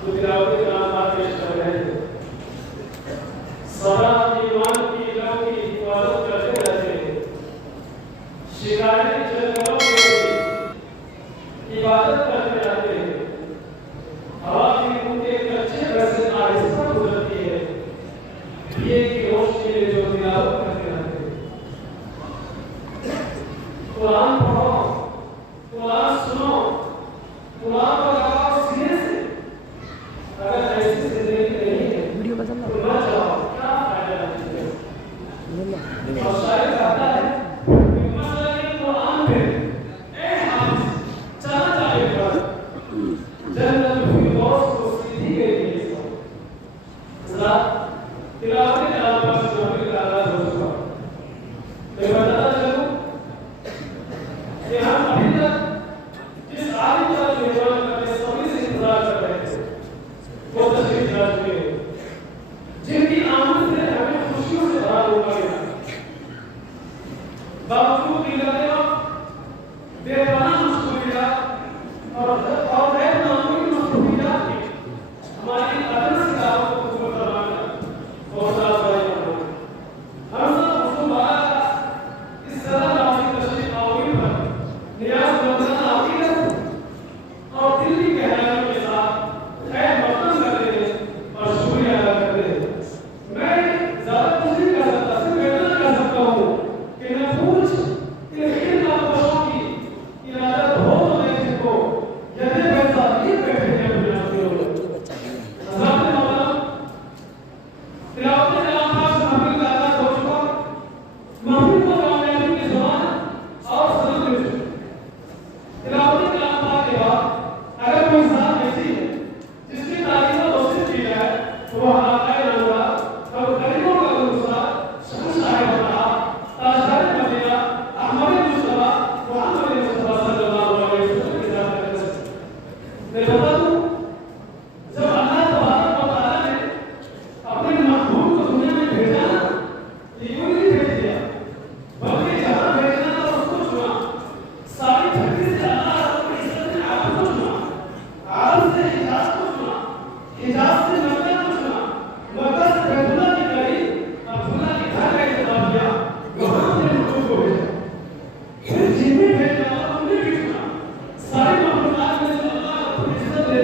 तो तिलावत कलाम पेश कर रहे थे। सदा ईमान की लव की हिफाजत करते रहते, शिकायत जलवा की इबादत करते रहते हैं। हवा भी उनके कच्चे घर से आहिस्ता गुजरती है, दिए की रोशनी में जो तिलावत करते रहते हैं। कुरान पढ़ो, कुरान सुनो, कुरान को लगाओ सीने से। अगर ऐसी जिंदगी नहीं है तो न जाओ, क्या फायदा है। और शायद कहता है कि मसले कुरान पे ए हाफिज चला जाएगा जन्नत फिरदौस को सीधी के लिए। जरा तिलावत कलाम पर सुनने का आगाज हो चुका। मैं बताता चलूं कि हम अभी तक जिस आलिम का निर्माण करने सभी से इंतजार कर रहे थे वो तशरीफ ला चुके हैं, जिनकी आमद से हमें खुशियों से भरा होगा गया। बावजूद मिलते वक्त बेपनाह मुश्किलात और गैर मामूली मुश्किलात की हमारी अदर से दावत को कबूल करवाना और साफ़ करना। हम सब मुसलमान इस तरह रास्ते तशरीफ आवरी पर नियाज मंदना अकीदत और दिल की गहराइयों के साथ खैर मक़दम करते हैं और शुक्रिया अदा करते हैं। मैं ज़्यादा कुछ नहीं कर सकता, सिर्फ इतना कर सकता हूँ कि मैं पूछ कि इन आपकों की इरादत हो तो मैं जिनको यदि पैसा नहीं बैठे हैं बुनियादी हो हज़रात मौलाना तिलावत कलाम का महफिल का आगाज़ हो चुका। महफिल को कामयाबी की ज़बान और सनद मिल चुकी। तिलावत कलाम के बाद अगर कोई इंसान ऐसी है जिसकी तारीफ और तौसीफ की जाए तो वह आकाए नामुराद और करीमों का गुलजार शहंशाह बता ताजदार मदीना अहमद मुस्तफा मोहम्मद मुस्तफा सल्लल्लाहु अलैहि वसल्लम की जात करते हैं। मैं बता दूं, जब अल्लाह तबारक व तआला ने अपने महबूब को दुनिया में भेजा ना, यूं नहीं भेज दिया बल्कि जहां भेजना था उसको चुना। सारी धरती से अल्लाह अपनी इज्जत ने आपको चुना, आरब से हिजाज को चुना, हिजाज से मक्का को चुना, मक्का से बैतुल्लाह के करीब अब्दुल्लाह के घर का इंतजाम किया, वहां अपने महबूब को भेजा। फिर जिन्हें भेजा उन्हें भी चुना। सारी मखलूकात में जो अल्लाह अपनी इज्जत ने